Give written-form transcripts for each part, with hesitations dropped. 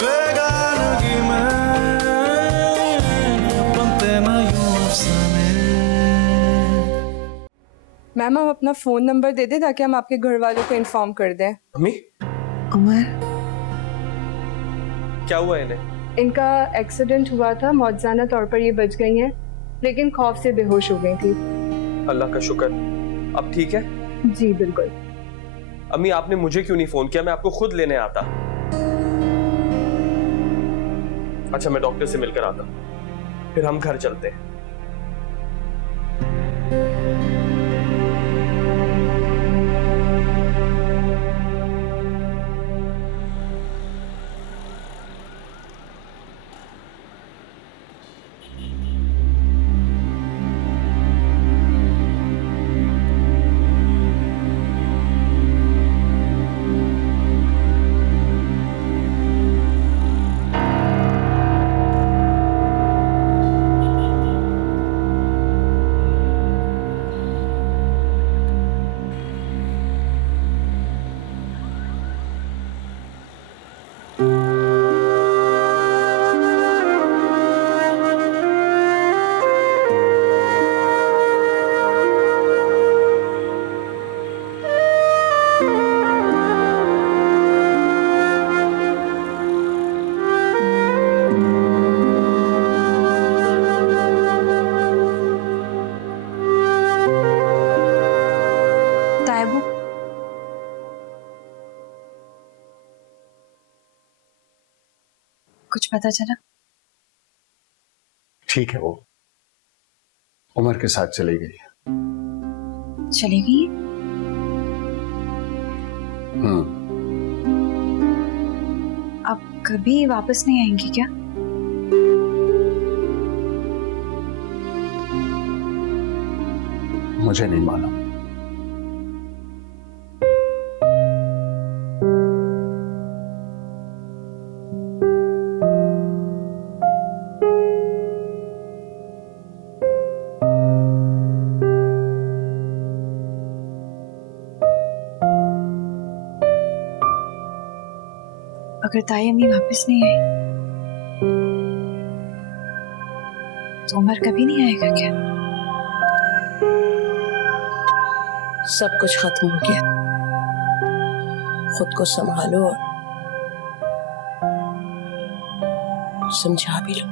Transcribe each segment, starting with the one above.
बेगानगी में बनते ना यूं अफसाने। मैम आप अपना फोन नंबर दे दें ताकि हम आपके घर वालों को इन्फॉर्म कर दें। अम्मी उमर, क्या हुआ इन्हें? इनका एक्सीडेंट हुआ था, मौजूदा तौर पर ये बच गई हैं, लेकिन खौफ से बेहोश हो गई थी। अल्लाह का शुक्र, अब ठीक है? जी बिल्कुल। अम्मी आपने मुझे क्यों नहीं फोन किया? मैं आपको खुद लेने आता। अच्छा मैं डॉक्टर से मिलकर आता, फिर हम घर चलते हैं। कुछ पता चला? ठीक है, वो उमर के साथ चली गई। चली गई? अब कभी वापस नहीं आएंगी क्या? मुझे नहीं मालूम। अगर ताई अम्मी वापस नहीं आई तो उमर कभी नहीं आएगा क्या? सब कुछ खत्म हो गया, खुद को संभालो और समझा भी लो।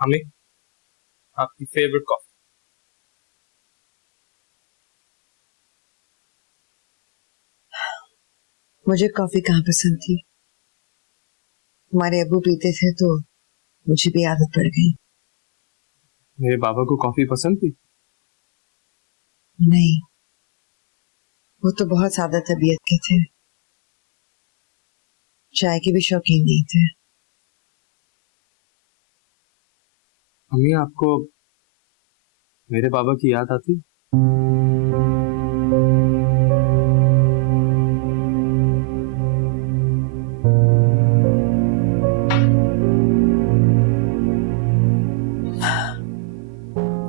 हमें आपकी फेवरेट कॉफी। मुझे कॉफी कहाँ पसंद थी, हमारे अब्बू पीते थे तो मुझे भी आदत पड़ गई। मेरे बाबा को कॉफी पसंद थी? नहीं, वो तो बहुत सादा तबीयत के थे, चाय के भी शौकीन नहीं थे। अम्मी आपको मेरे बाबा की याद आती?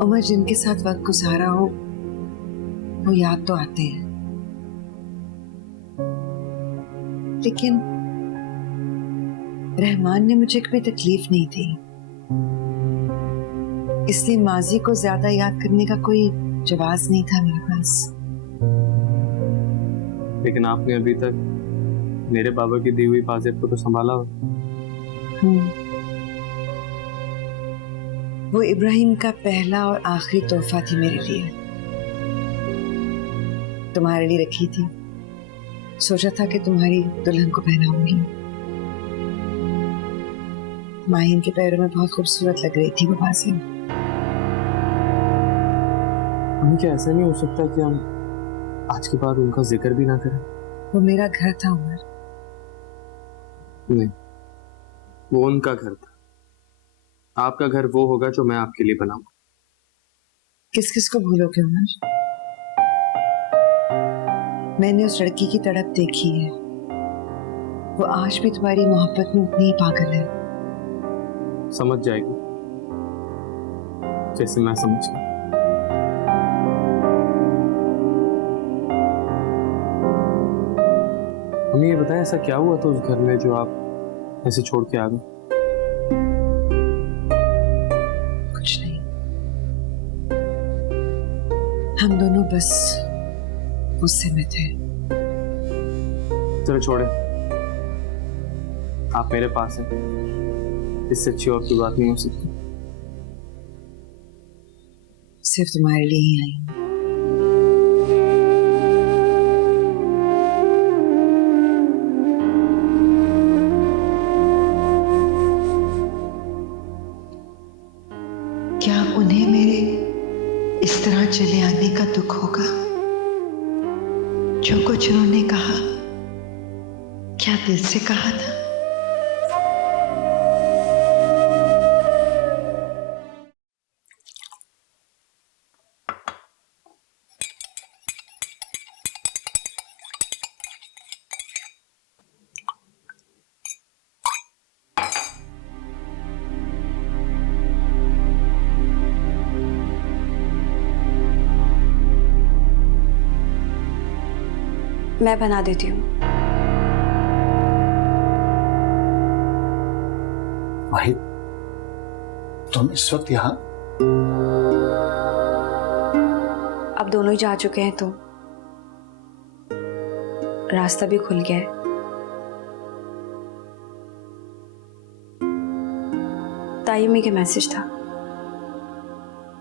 उमर जिनके साथ वक्त गुजारा हो वो याद तो आते हैं, लेकिन रहमान ने मुझे कभी तकलीफ नहीं दी, इसलिए माजी को ज्यादा याद करने का कोई जवाब नहीं था मेरे पास। लेकिन आपने अभी तक मेरे बाबा की दी हुई पाजेब को तो संभाला हो। वो इब्राहिम का पहला और आखिरी तोहफा थी मेरे लिए, तुम्हारे लिए रखी थी, सोचा था कि तुम्हारी दुल्हन को पहनाऊंगी। माहिन के पैरों में बहुत खूबसूरत लग रही थी वो बाज़ें। क्या ऐसा नहीं हो सकता कि हम आज के बाद उनका जिक्र भी ना करें। वो मेरा घर था उमर। नहीं, वो उनका घर था। आपका घर वो होगा जो मैं आपके लिए बनाऊंगा। किस किस को भूलोगे उमर? मैंने उस लड़की की तड़प देखी है। वो आज भी तुम्हारी मोहब्बत में उतनी ही पागल है। समझ जाएगी जैसे मैं समझ गया। हमें ये बताएं, ऐसा क्या हुआ था उस घर में जो आप ऐसे छोड़ के आ गए? कुछ नहीं, हम दोनों बस गुस्से में थे। चलो छोड़े, आप मेरे पास हैं, इससे अच्छी और कोई बात नहीं हो सकती। सिर्फ तुम्हारे लिए ही आई हूं। क्या उन्हें मेरे इस तरह चले आने का दुख होगा? जो कुछ उन्होंने कहा, क्या दिल से कहा था? मैं बना देती हूँ। वाहिद, तुम इस वक्त यहाँ? अब दोनों ही जा चुके हैं तो रास्ता भी खुल गया है। तायमी के मैसेज था,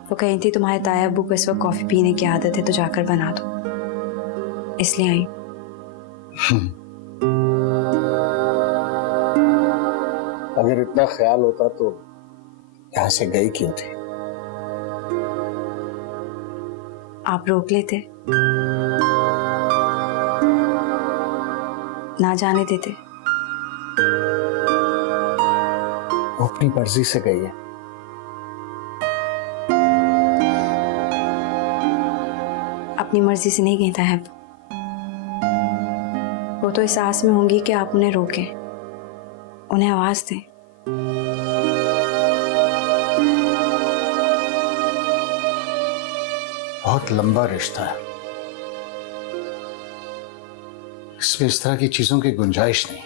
वो कही थी तुम्हारे ताया अब्बू को इस वक्त कॉफी पीने की आदत है तो जाकर बना दो, इसलिए आई। अगर इतना ख्याल होता तो यहाँ से गई क्यों थी? आप रोक लेते, ना जाने देते। वो अपनी मर्जी से गई है। अपनी मर्जी से नहीं कहता है वो तो इस आस में होंगी कि आप उन्हें रोकें, उन्हें आवाज दें। बहुत लंबा रिश्ता है, इसमें इस तरह की चीजों की गुंजाइश नहीं।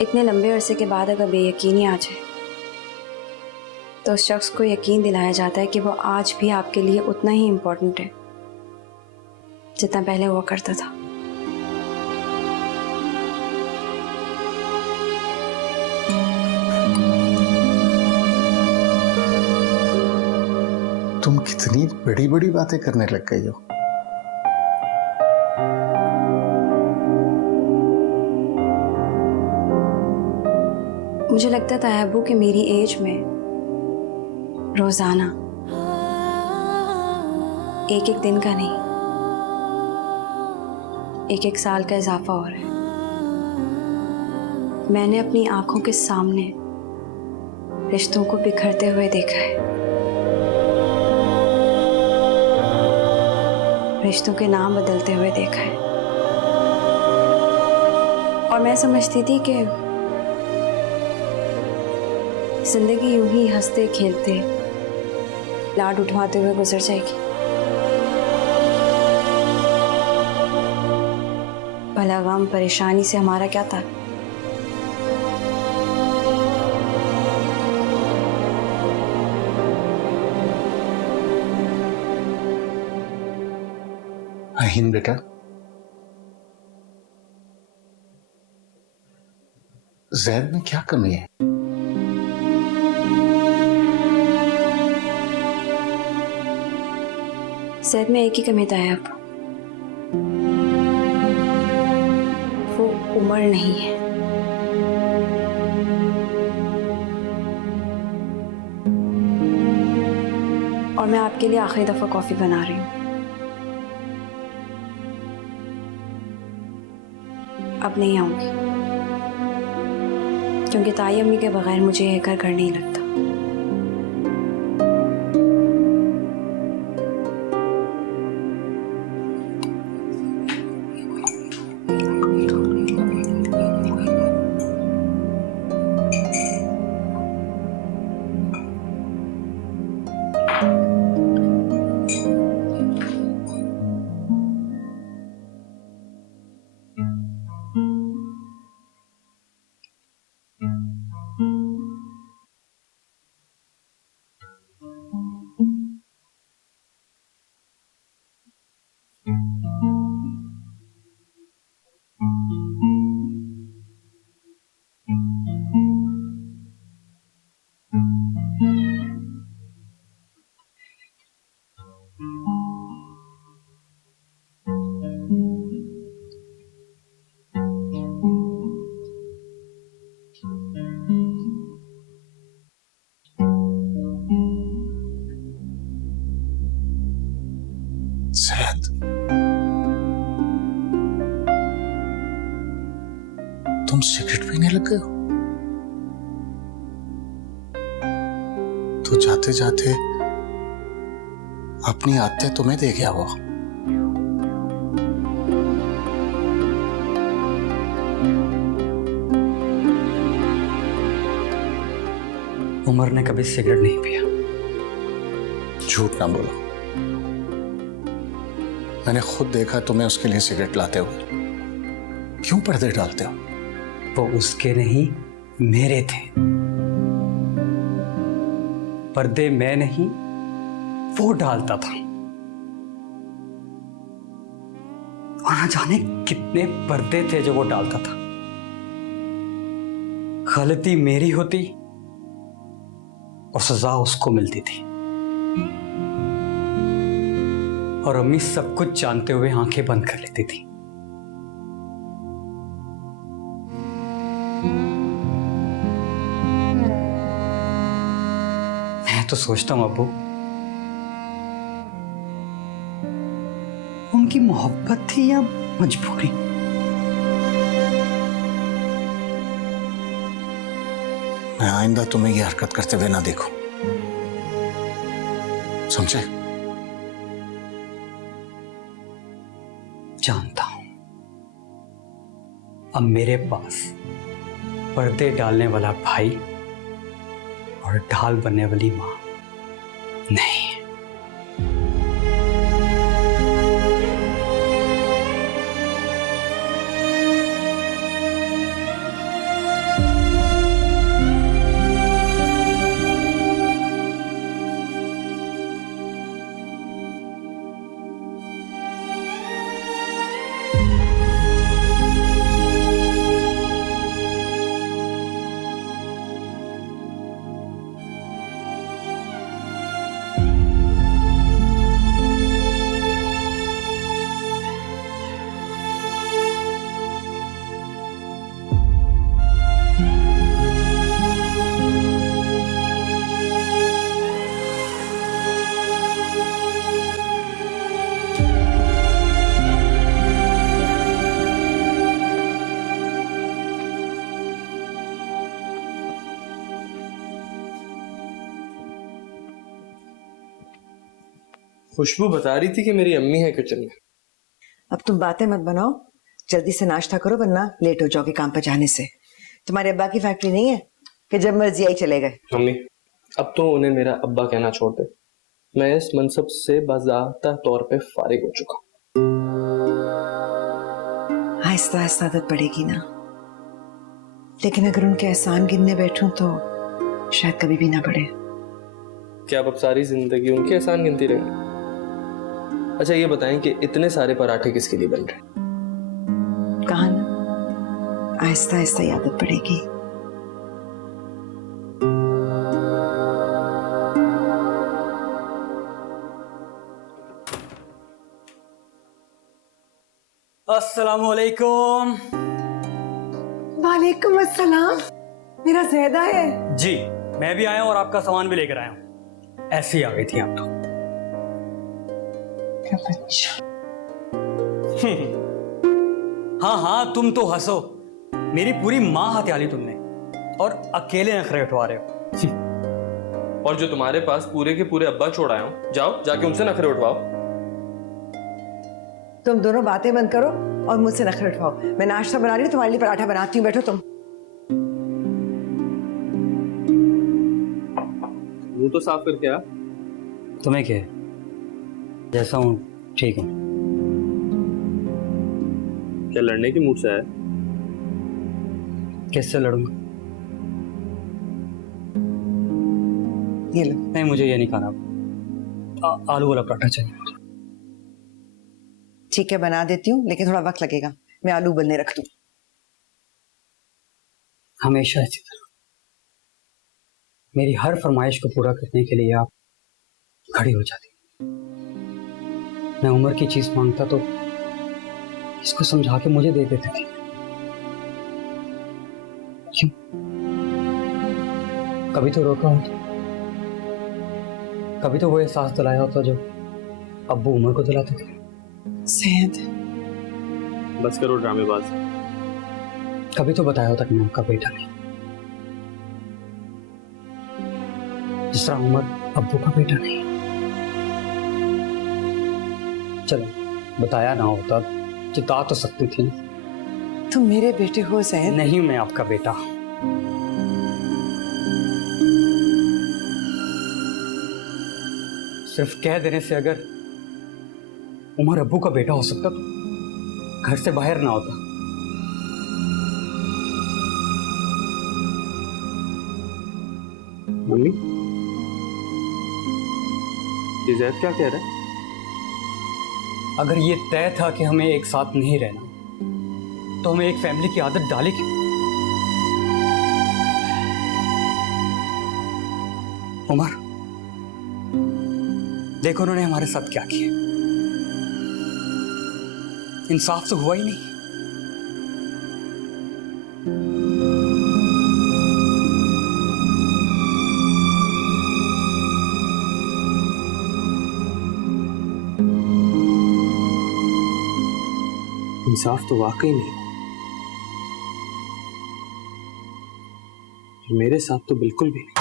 इतने लंबे अरसे के बाद अगर बेयकीनी आ जाए तो उस शख्स को यकीन दिलाया जाता है कि वो आज भी आपके लिए उतना ही इम्पोर्टेंट है जितना पहले हुआ करता था। तुम कितनी बड़ी बड़ी बातें करने लग गई हो। मुझे लगता था अब्बू कि मेरी एज में रोजाना एक एक दिन का नहीं, एक एक साल का इजाफा हो रहा है। मैंने अपनी आंखों के सामने रिश्तों को बिखरते हुए देखा है, रिश्तों के नाम बदलते हुए देखा है, और मैं समझती थी कि जिंदगी यूं ही हंसते खेलते लाड उठवाते हुए गुजर जाएगी। भला गम परेशानी से हमारा क्या था? अहीन बेटा, जैद में क्या कमी है? जैद में एक ही कमी था अब, उम्र नहीं है। और मैं आपके लिए आखिरी दफा कॉफी बना रही हूँ। अब नहीं आऊंगी, क्योंकि ताई अम्मी के बगैर मुझे यह घर नहीं लगता। शायद तुम सिगरेट पीने लग गए हो? तो जाते जाते अपनी आदतें तुम्हें दे गया वो। उमर ने कभी सिगरेट नहीं पिया। झूठ ना बोलो, मैंने खुद देखा तुम्हें उसके लिए सिगरेट लाते हुए। क्यों पर्दे डालते हो? वो उसके नहीं मेरे थे। पर्दे मैं नहीं वो डालता था, और न जाने कितने पर्दे थे जो वो डालता था। गलती मेरी होती और सजा उसको मिलती थी, और अम्मी सब कुछ जानते हुए आंखें बंद कर लेती थी। मैं तो सोचता हूं अब्बू, उनकी मोहब्बत थी या मजबूरी? मैं आइंदा तुम्हें ये हरकत करते हुए ना देखूं, समझे? जानता हूं, अब मेरे पास पर्दे डालने वाला भाई और ढाल बनने वाली मां नहीं। खुशबू बता रही थी कि मेरी अम्मी है किचन में। अब तुम बातें मत बनाओ, जल्दी से नाश्ता करो वरना लेट हो जाओगे काम पर जाने से। तुम्हारे अब्बा की फैक्ट्री नहीं है कि जब मर्जी आई चले गए। मम्मी, अब तो उन्हें मेरा अब्बा कहना छोड़ दे। मैं इस मनसब से बाज़ाब्ता तौर पे फारिग हो चुका। आहिस्ता आहिस्ता आदत पड़ेगी ना, लेकिन अगर उनके एहसान गिनने बैठूं तो शायद कभी भी ना बढ़े। क्या अब सारी जिंदगी उनके एहसान गिनती रहेंगे? अच्छा ये बताएं कि इतने सारे पराठे किसके लिए बन रहे हैं? कहा ना, आहिस्ता आहिस्ता ही आदत पड़ेगी। अस्सलामुअलैकुम। वालेकुम अस्सलाम। मेरा ज़ैदा है। जी, मैं भी आया हूं और आपका सामान भी लेकर आया हूं। ऐसे ही आ गई थी आप तो। हाँ हाँ, तुम तो हंसो। मेरी पूरी माँ हथियाली तुमने और अकेले नखरे उठवा रहे हो। और जो तुम्हारे पास पूरे के पूरे अब्बा छोड़ आए हो, जाओ जाके उनसे नखरे उठवाओ। तुम दोनों बातें बंद करो और मुझसे नखरे उठवाओ। मैं नाश्ता बना रही हूँ, तुम्हारे लिए पराठा बनाती हूँ। बैठो तुम। मुंह तो साफ करके आ। तुम्हें क्या है? जैसा हूं ठीक हूं। क्या लड़ने की मूड से है? किससे लड़ूंगा? ये लो। नहीं, मुझे ये नहीं खाना। आलू वाला पराठा चाहिए। ठीक है, बना देती हूँ, लेकिन थोड़ा वक्त लगेगा। मैं आलू उबलने रख दूँ। हमेशा इसी तरह मेरी हर फरमाइश को पूरा करने के लिए आप खड़ी हो जाती। मैं उम्र की चीज मांगता तो इसको समझा के मुझे दे देते थे। क्यों? कभी तो रोका होता, कभी तो वो एहसास दिलाया होता जो अब्बू उम्र को दिलाते थे। सैयद, बस करो ड्रामेबाज। कभी तो बताया होता कि मैं आपका बेटा नहीं, जिस तरह उमर अब्बू का बेटा नहीं। चलो, बताया ना होता, चिता तो सकती थी। तुम मेरे बेटे हो सैयद। नहीं, मैं आपका बेटा। सिर्फ कह देने से अगर उमर अब्बू का बेटा हो सकता तो घर से बाहर ना होता। मम्मी, ये जैद क्या कह रहा है? अगर ये तय था कि हमें एक साथ नहीं रहना तो हमें एक फैमिली की आदत डाली क्यों? उमर, देखो उन्होंने हमारे साथ क्या किया। इंसाफ तो हुआ ही नहीं। इंसाफ तो वाकई नहीं। मेरे साथ तो बिल्कुल भी नहीं।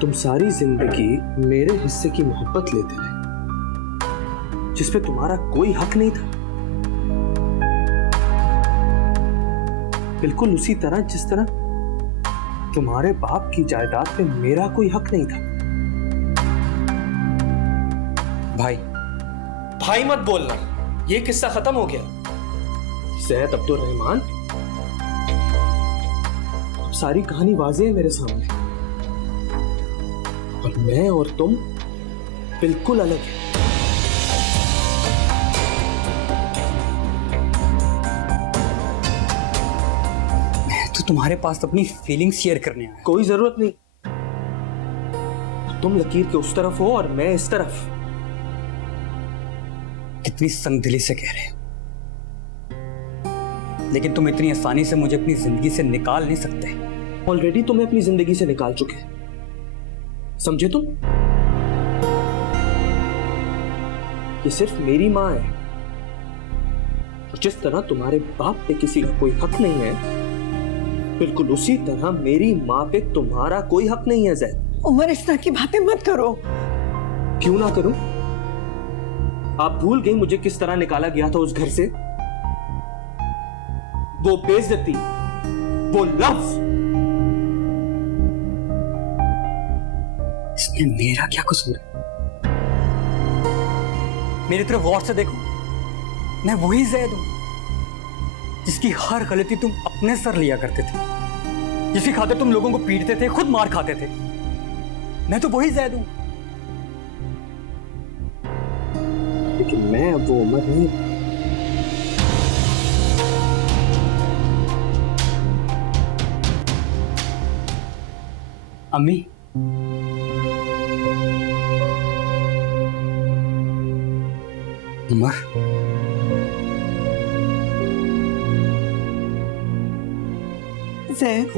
तुम सारी जिंदगी मेरे हिस्से की मोहब्बत लेते रहे, जिसपे तुम्हारा कोई हक नहीं था। बिल्कुल उसी तरह जिस तरह तुम्हारे बाप की जायदाद पे मेरा कोई हक नहीं था। भाई, भाई मत बोलना, ये किस्सा खत्म हो गया। सैयद अब्दुल रहमान, सारी कहानी वाज़ेह है मेरे सामने, और मैं और तुम बिल्कुल अलग हैं। मैं तो तुम्हारे पास अपनी फीलिंग्स शेयर करने आया। कोई जरूरत नहीं। तुम लकीर के उस तरफ हो और मैं इस तरफ। कितनी संगदिली से कह रहे हो, लेकिन तुम इतनी आसानी से मुझे अपनी जिंदगी से निकाल नहीं सकते। ऑलरेडी तुम्हें अपनी जिंदगी से निकाल चुके हैं, समझे तुम? ये सिर्फ मेरी माँ है, और जिस तरह तुम्हारे बाप पे किसी का कोई हक नहीं है, बिल्कुल उसी तरह मेरी माँ पे तुम्हारा कोई हक नहीं है। जैद, उमर, इस तरह की बातें मत करो। क्यों ना करूं? आप भूल गई मुझे किस तरह निकाला गया था उस घर से? वो बेइज्जती, वो लफ्ज। इसमें मेरा क्या कसूर है? मेरी तरफ गौर से देखो, मैं वही जैद हूं जिसकी हर गलती तुम अपने सर लिया करते थे, जिसकी खातिर तुम लोगों को पीटते थे, खुद मार खाते थे। मैं तो वही जैद हूं। लेकिन मैं अब वो उम्र नहीं। अम्मी, उमर, जैद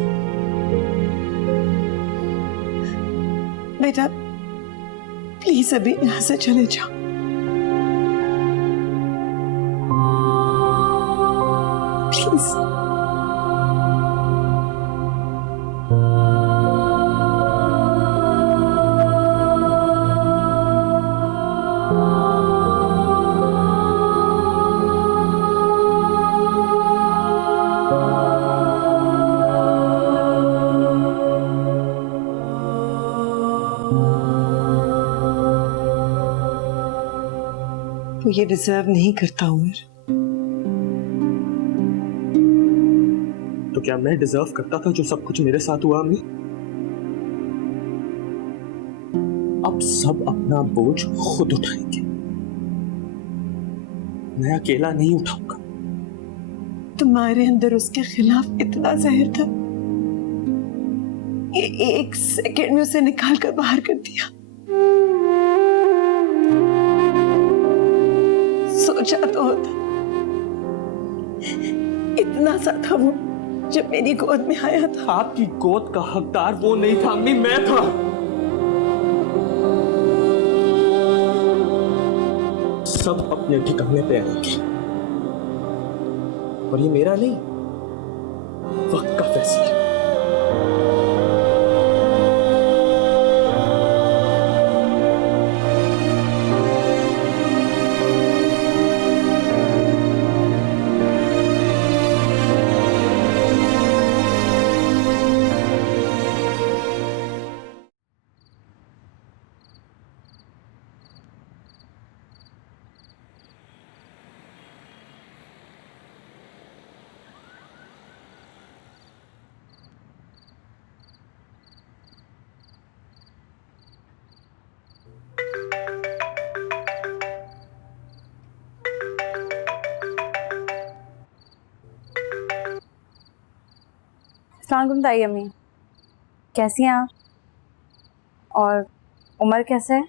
बेटा प्लीज अभी यहाँ से चले जाओ। प्लीज। वो ये डिजर्व नहीं करता उमर। तो क्या मैं डिजर्व करता था जो सब कुछ मेरे साथ हुआ अम्मी? अब सब अपना बोझ खुद उठाएंगे, मैं अकेला नहीं उठाऊंगा। तुम्हारे अंदर उसके खिलाफ इतना जहर था, ये एक सेकंड में उसे निकाल कर बाहर कर दिया। सोचा तो होता, इतना सा था वो जब मेरी गोद में आया था। आपकी गोद का हकदार वो नहीं था अम्मी, मैं था। सब अपने ठिकाने पे आएंगे और ये मेरा नहीं, वक्त का फैसला है। अस्सलाम ताई अम्मी, कैसी हैं आप? और उमर कैसे है?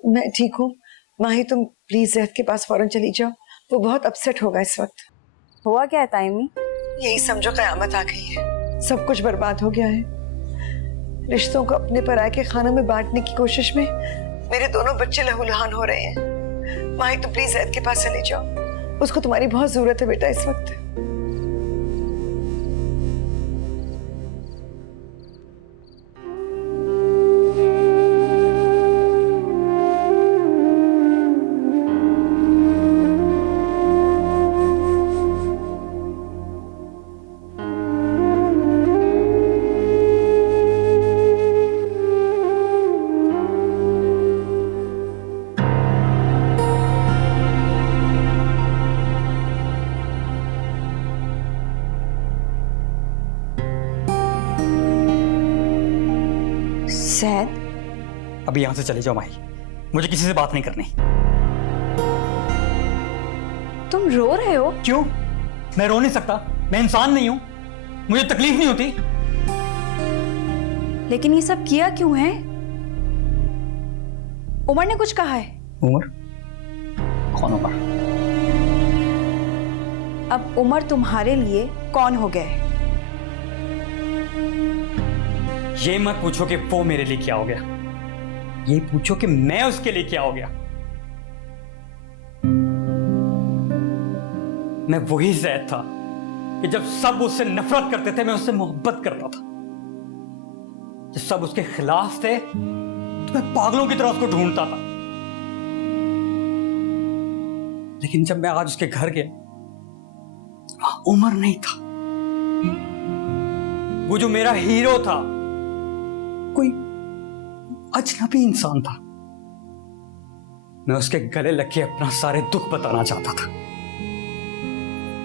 मैं ठीक हूँ माही, तुम प्लीज जैद के पास फौरन चली जाओ, वो बहुत अपसेट होगा इस वक्त। हुआ क्या है ताई अम्मी? यही समझो कयामत आ गई है, सब कुछ बर्बाद हो गया है। रिश्तों को अपने पराये के खानों में बांटने की कोशिश में मेरे दोनों बच्चे लहूलुहान हो रहे हैं। माही तुम प्लीज जैद के पास चले जाओ, उसको तुम्हारी बहुत जरूरत है बेटा इस वक्त। जैद, अभी यहां से चले जाओ माही, मुझे किसी से बात नहीं करनी। तुम रो रहे हो? क्यों? मैं रो नहीं सकता, मैं इंसान नहीं हूं, मुझे तकलीफ नहीं होती। लेकिन ये सब किया क्यों है? उमर ने कुछ कहा है? उमर? कौन उमर? अब उमर तुम्हारे लिए कौन हो गए? ये मत पूछो कि वो मेरे लिए क्या हो गया, ये पूछो कि मैं उसके लिए क्या हो गया। मैं वही जैद था कि जब सब उससे नफरत करते थे मैं उससे मोहब्बत करता था। जब सब उसके खिलाफ थे तो मैं पागलों की तरह उसको ढूंढता था। लेकिन जब मैं आज उसके घर गया, वहां उमर नहीं था। वो जो मेरा हीरो था कोई अजनबी इंसान था। मैं उसके गले लग के अपना सारे दुख बताना चाहता था,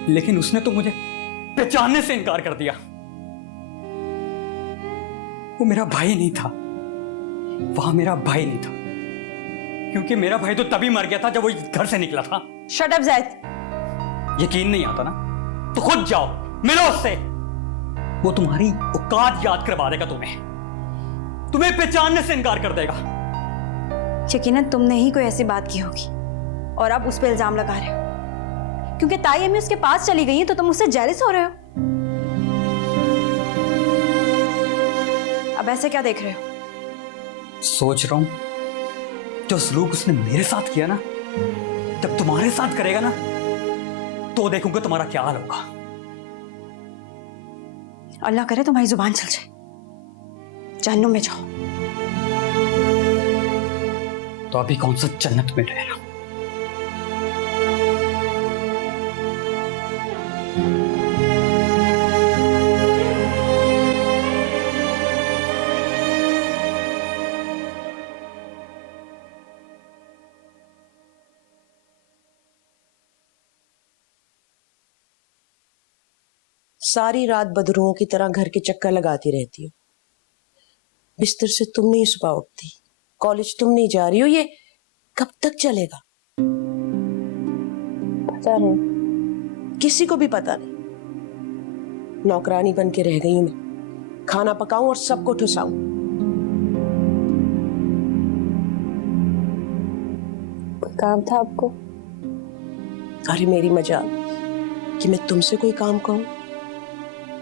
लेकिन उसने तो मुझे पहचानने से इनकार कर दिया। वो मेरा भाई नहीं था, वहां मेरा भाई नहीं था, क्योंकि मेरा भाई तो तभी मर गया था जब वो घर से निकला था। Shut up Zaid. यकीन नहीं आता ना तो खुद जाओ, मिलो उससे, वो तुम्हारी औकात याद करवा देगा, तुम्हें पहचानने से इनकार कर देगा। यकीनन तुमने ही कोई ऐसी बात की होगी और अब उस पर इल्जाम लगा रहे हो। क्योंकि ताई अम्मी उसके पास चली गई है तो तुम उससे जेलस हो रहे हो। अब ऐसे क्या देख रहे हो? सोच रहा हूं जो सलूक उसने मेरे साथ किया ना, जब तुम्हारे साथ करेगा ना, तो देखूंगा तुम्हारा क्या हाल होगा। अल्लाह करे तुम्हारी जुबान चल जाए, जहन्नुम में जाओ। तो अभी कौन सा जन्नत में रह रहा हूं। सारी रात बदरुओं की तरह घर के चक्कर लगाती रहती हो, बिस्तर से तुम नहीं सुबह उठती, कॉलेज तुम नहीं जा रही हो, ये कब तक चलेगा? पता नहीं, किसी को भी पता नहीं। नौकरानी बन के रह गई हूं मैं, खाना पकाऊं और सबको ठुसाऊं। काम था आपको? अरे मेरी मजाल कि मैं तुमसे कोई काम कहूं।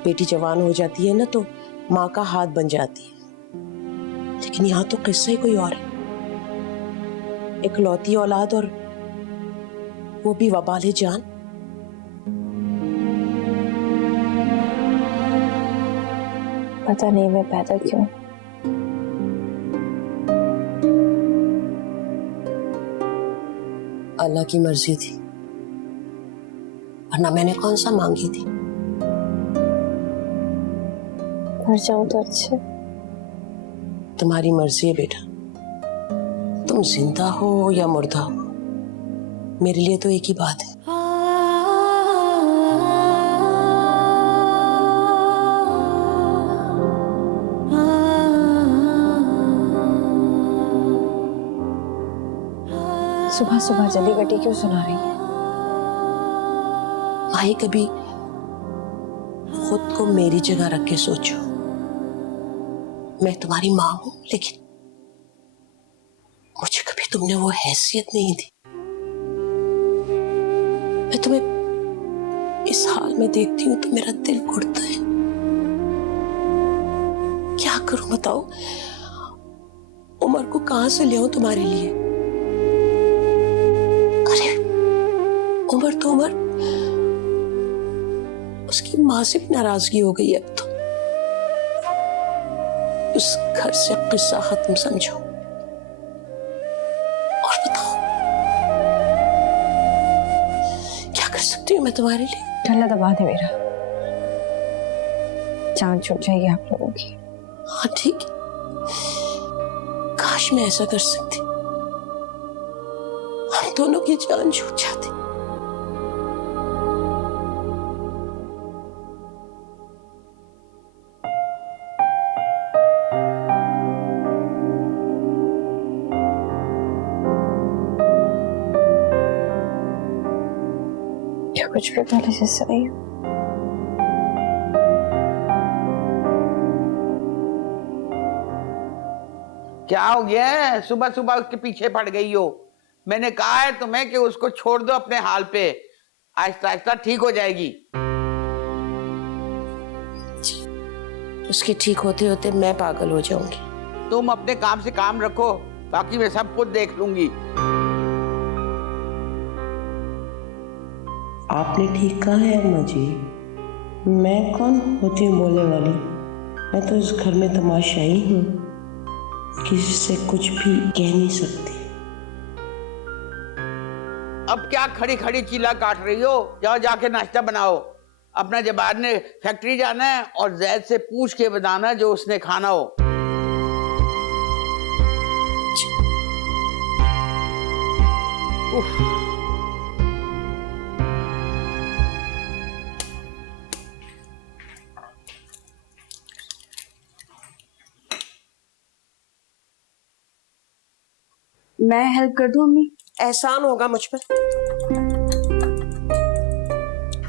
बेटी जवान हो जाती है ना तो माँ का हाथ बन जाती है, लेकिन यहाँ तो किस्सा ही कोई और है। इकलौती औलाद और वो भी वबाले जान। पता नहीं मैं पैदा क्यों। अल्लाह की मर्जी थी, वरना मैंने कौन सा मांगी थी। मर जाऊं तो अच्छे। तुम्हारी मर्जी है बेटा, तुम जिंदा हो या मुर्दा हो, मेरे लिए तो एक ही बात है। सुबह सुबह जली गटी क्यों सुना रही है? भाई कभी खुद को मेरी जगह रख के सोचो। मैं तुम्हारी माँ हूं, लेकिन मुझे कभी तुमने वो हैसियत नहीं दी। मैं तुम्हें इस हाल में देखती हूं तो मेरा दिल घुटता है। क्या करूं बताओ? उमर को कहां से ले आऊं तुम्हारे लिए? अरे उमर तो उमर, उसकी मां से भी नाराजगी हो गई अब तो। उस घर से किस्सा खत्म समझो और बताओ क्या कर सकती हूँ मैं तुम्हारे लिए? अल्लाह दबा दे मेरा, जान छूट जाएगी आप लोगों की। हाँ ठीक है, काश मैं ऐसा कर सकती, हम दोनों की जान छूट जाती। क्या कुछ भी पहले से सही है? क्या हो गया है? सुबह सुबह उसके पीछे पड़ गई हो। मैंने कहा है तुम्हें कि उसको छोड़ दो अपने हाल पे, आहिस्ता आहिस्ता ठीक हो जाएगी। उसके ठीक होते होते मैं पागल हो जाऊंगी। तुम अपने काम से काम रखो, बाकी मैं सब कुछ देख लूंगी। आपने ठीक कहा है अम्मा जी, मैं कौन होती हूँ बोलने वाली? मैं तो इस घर में तमाशाई हूँ, किसी से कुछ भी कह नहीं सकती। अब क्या खड़ी खड़ी चीला काट रही हो? जाओ जाके नाश्ता बनाओ। अपना जबान ने फैक्ट्री जाना है और जैद से पूछ के बताना जो उसने खाना हो। उफ। मैं हेल्प कर दूं अम्मी? एहसान होगा मुझ पर।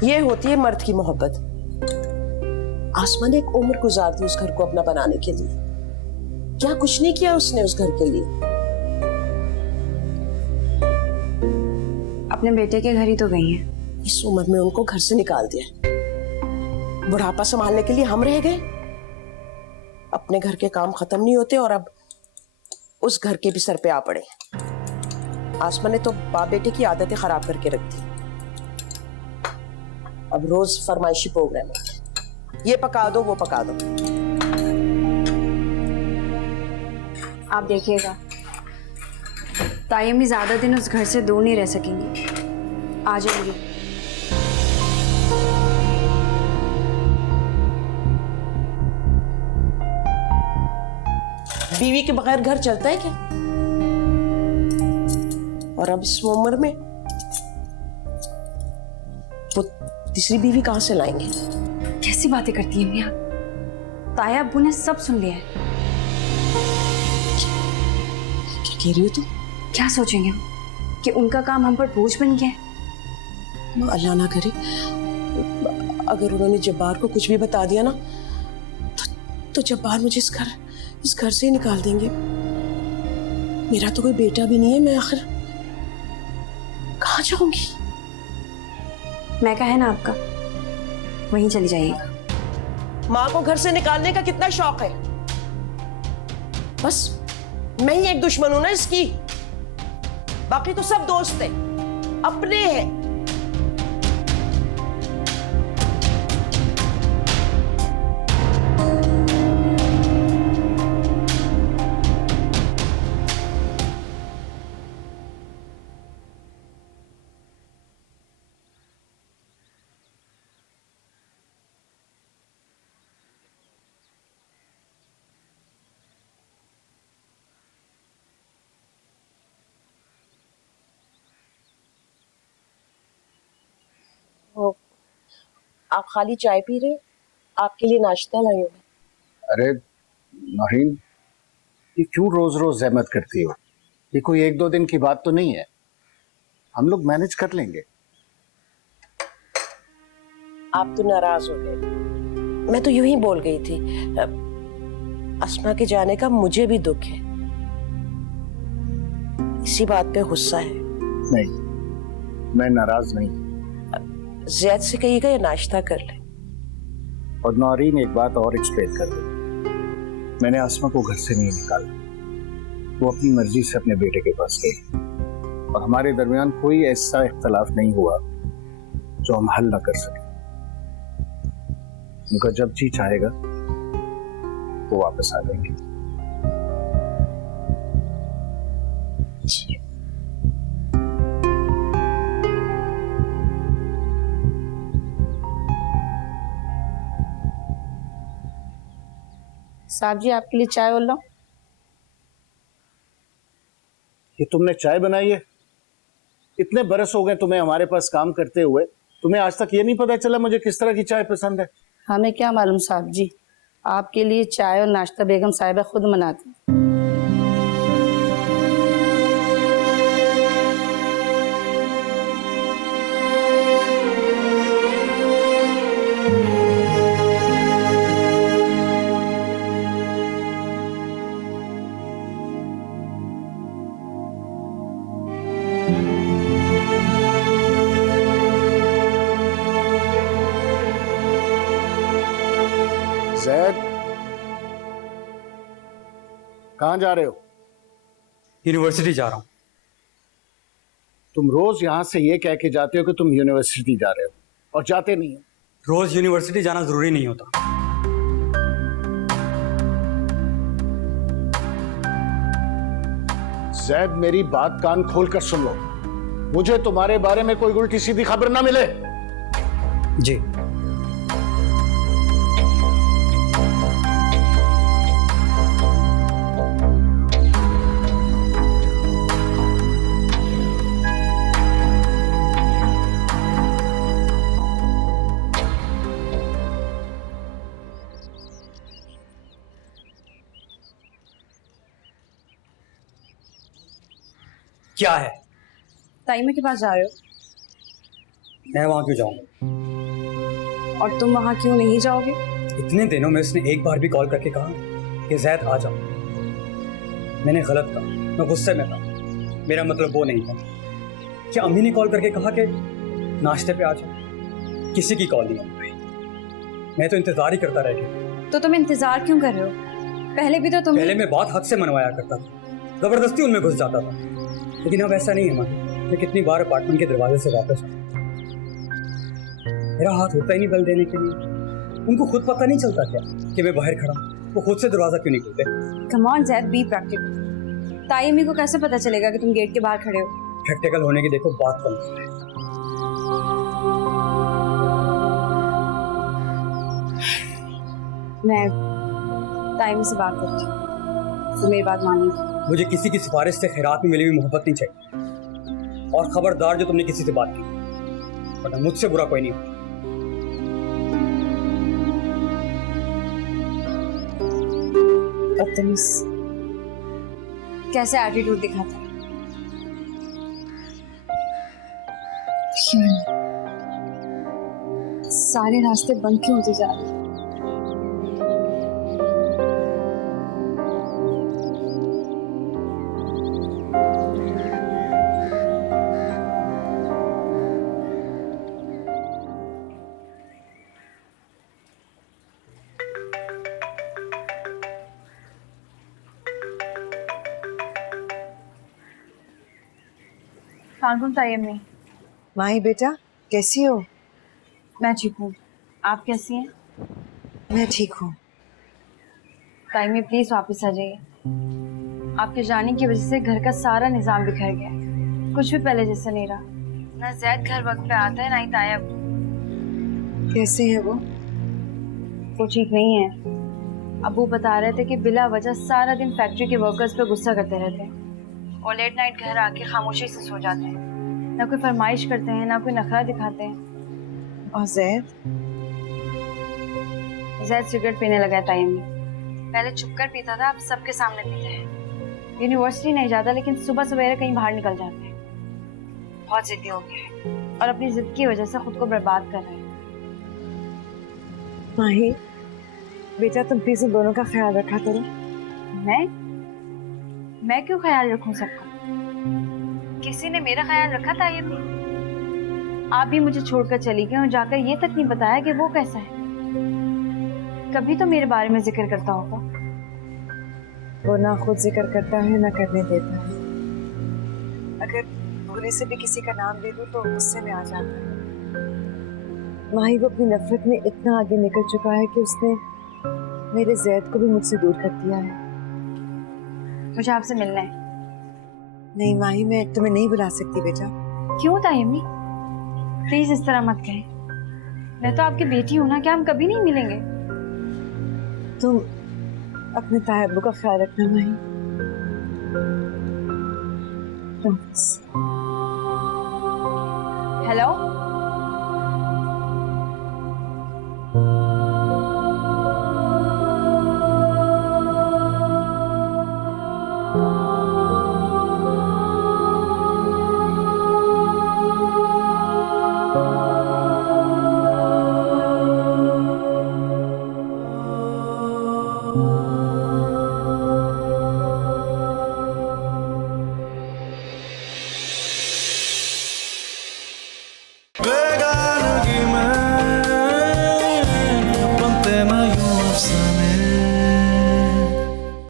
यह होती है मर्द की मोहब्बत। आसमा ने एक उम्र गुजार दी उस घर को अपना बनाने के लिए। क्या कुछ नहीं किया उसने उस घर के लिए? अपने बेटे के घर ही तो गई हैं। इस उम्र में उनको घर से निकाल दिया, बुढ़ापा संभालने के लिए हम रह गए। अपने घर के काम खत्म नहीं होते और अब उस घर के भी सर पे आ पड़े। आसमा ने तो बाप बेटे की आदतें खराब करके रख दी। अब रोज फरमाइशी प्रोग्राम है, ये पका दो वो पका दो। आप देखिएगा, ताई अम्मी ज्यादा दिन उस घर से दूर नहीं रह सकेंगी, आ जाएंगी। बीवी के बगैर घर चलता है क्या? और अब इस उम्र में वो तीसरी बीवी कहां से लाएंगे? कैसी बातें करती हैं अम्मी आप? ताया अब्बू ने सब सुन लिया है। क्या कह रही हो तुम? क्या सोचेंगे वो कि उनका काम हम पर बोझ बन गया है? अल्लाह ना करे अगर उन्होंने जब्बार को कुछ भी बता दिया ना तो जब्बार मुझे इस घर से ही निकाल देंगे। मेरा तो कोई बेटा भी नहीं है, मैं आखिर कहाँ जाऊंगी? मैं कहा है ना आपका, वहीं चली जाइएगा। माँ को घर से निकालने का कितना शौक है? बस मैं ही एक दुश्मन हूं ना इसकी, बाकी तो सब दोस्त हैं, अपने हैं। आप खाली चाय पी रहे हो? आपके लिए नाश्ता लाई हूं। अरे नौरीन, ये क्यों रोज रोज जहमत करती हो? ये कोई एक दो दिन की बात तो नहीं है, हम लोग मैनेज कर लेंगे। आप तो नाराज हो गए, मैं तो यूं ही बोल गई थी। अस्मा के जाने का मुझे भी दुख है, इसी बात पे गुस्सा है। नहीं, मैं नाराज नहीं। ज़ैद से कहिएगा ये नाश्ता कर ले। और नौरीन, एक बात और एक्सप्लेन कर दो, मैंने आसमा को घर से नहीं निकाला, वो अपनी मर्जी से अपने बेटे के पास गई और हमारे दरमियान कोई ऐसा इख्तलाफ नहीं हुआ जो हम हल ना कर सके। उनका जब जी चाहेगा वो वापस आ जाएंगे। साहब जी, आपके लिए चाय बोल रहा हूँ। ये तुमने चाय बनाई है? इतने बरस हो गए तुम्हें हमारे पास काम करते हुए, तुम्हें आज तक ये नहीं पता चला मुझे किस तरह की चाय पसंद है? हमें क्या मालूम साहब जी, आपके लिए चाय और नाश्ता बेगम साहिबा खुद बनाती। ज़ैद, कहाँ जा रहे हो? यूनिवर्सिटी जा रहा हूँ। तुम रोज यहाँ से ये कह के जाते हो कि तुम यूनिवर्सिटी जा रहे हो और जाते नहीं हो। रोज यूनिवर्सिटी जाना जरूरी नहीं होता। ज़ैद, मेरी बात कान खोल कर सुन लो, मुझे तुम्हारे बारे में कोई उल्टी सीधी खबर ना मिले। जी। क्या है? ताइमा के पास जा रहे हो? मैं वहां क्यों जाऊंगा? और तुम वहां क्यों नहीं जाओगे? इतने दिनों में उसने एक बार भी कॉल करके कहा कि ज़ैद आ जाओ। मैंने गलत कहा, मैं गुस्से में था, मेरा मतलब वो नहीं था। क्या अम्मी ने कॉल करके कहा कि नाश्ते पे आ जाओ? किसी की कॉल नहीं आई, मैं तो इंतजार ही करता रह गया। तो तुम इंतजार क्यों कर रहे हो? पहले भी तो तुम पहले मैं बहुत हद से मनवाया करता था, जबरदस्ती उनमें घुस जाता था, लेकिन अब ऐसा नहीं है माँ। मैं कितनी बार अपार्टमेंट के दरवाजे से वापस आया, मेरा हाथ होता ही नहीं बल देने के लिए। उनको खुद पता नहीं चलता क्या कि मैं बाहर खड़ा हूँ? वो खुद से दरवाजा क्यों नहीं खोलते? Come on Zaid, be practical. तायमी को कैसे पता चलेगा कि तुम गेट के बाहर खड़े हो? प्रैक्टिकल होने की देखो बात कम। मैं तायमी से बात करती हूँ, तो मेरी बात मानिए। मुझे किसी की सिफारिश से खैरात में मिली हुई मोहब्बत नहीं चाहिए, और खबरदार जो तुमने किसी से बात की, वरना मुझसे बुरा कोई नहीं। बदतमीज, कैसे एटीट्यूड दिखाता है। सारे रास्ते बंद क्यों होते जा रहे हैं? फाल्गुन तायमी, माही बेटा कैसी हो? मैं ठीक हूँ, आप कैसी हैं? मैं ठीक हूँ। तायमी प्लीज वापस आ जाइए। आपके जाने की वजह से घर का सारा निजाम बिखर गया, कुछ भी पहले जैसा नहीं रहा। ना जैद घर वक्त पे आता है, ना ही तायब। कैसे है वो? वो ठीक नहीं है। अबू बता रहे थे कि बिला वजह सारा दिन फैक्ट्री के वर्कर्स पे गुस्सा करते रहते हैं और लेट नाइट घर आके खामोशी से सो जाते हैं। ना कोई फरमाइश करते हैं, ना कोई नखरा दिखाते हैं। और जैद सिगरेट पीने लगा है तायमी। पहले छुपकर पीता था, अब सबके सामने पीता है। यूनिवर्सिटी नहीं जाता, लेकिन सुबह सवेरे कहीं बाहर निकल जाता है। बहुत जिद्दी हो गया है और अपनी जिद की वजह से खुद को बर्बाद कर रहा है। माही बेटा तुम प्लीज उन दोनों का ख्याल रखा करो। मैं क्यों ख्याल रखूं सबका? किसी ने मेरा ख्याल रखा था? ये भी आप भी मुझे छोड़कर चली गई और जाकर ये तक नहीं बताया कि वो कैसा है। कभी तो मेरे बारे में जिक्र करता होगा। वो ना खुद जिक्र करता है ना करने देता है। अगर भूले से भी किसी का नाम ले दूं तो गुस्से में आ जाता है। माही वो अपनी नफरत में इतना आगे निकल चुका है कि उसने मेरे जैद को भी मुझसे दूर कर दिया है। मुझे आपसे मिलना है। नहीं माही, मैं तुम्हें नहीं बुला सकती बेटा। क्यों तायमी? प्लीज इस तरह मत कहें। मैं तो आपकी बेटी हूं ना, क्या हम कभी नहीं मिलेंगे? तुम अपने तायब्बू का ख्याल रखना माही। हेलो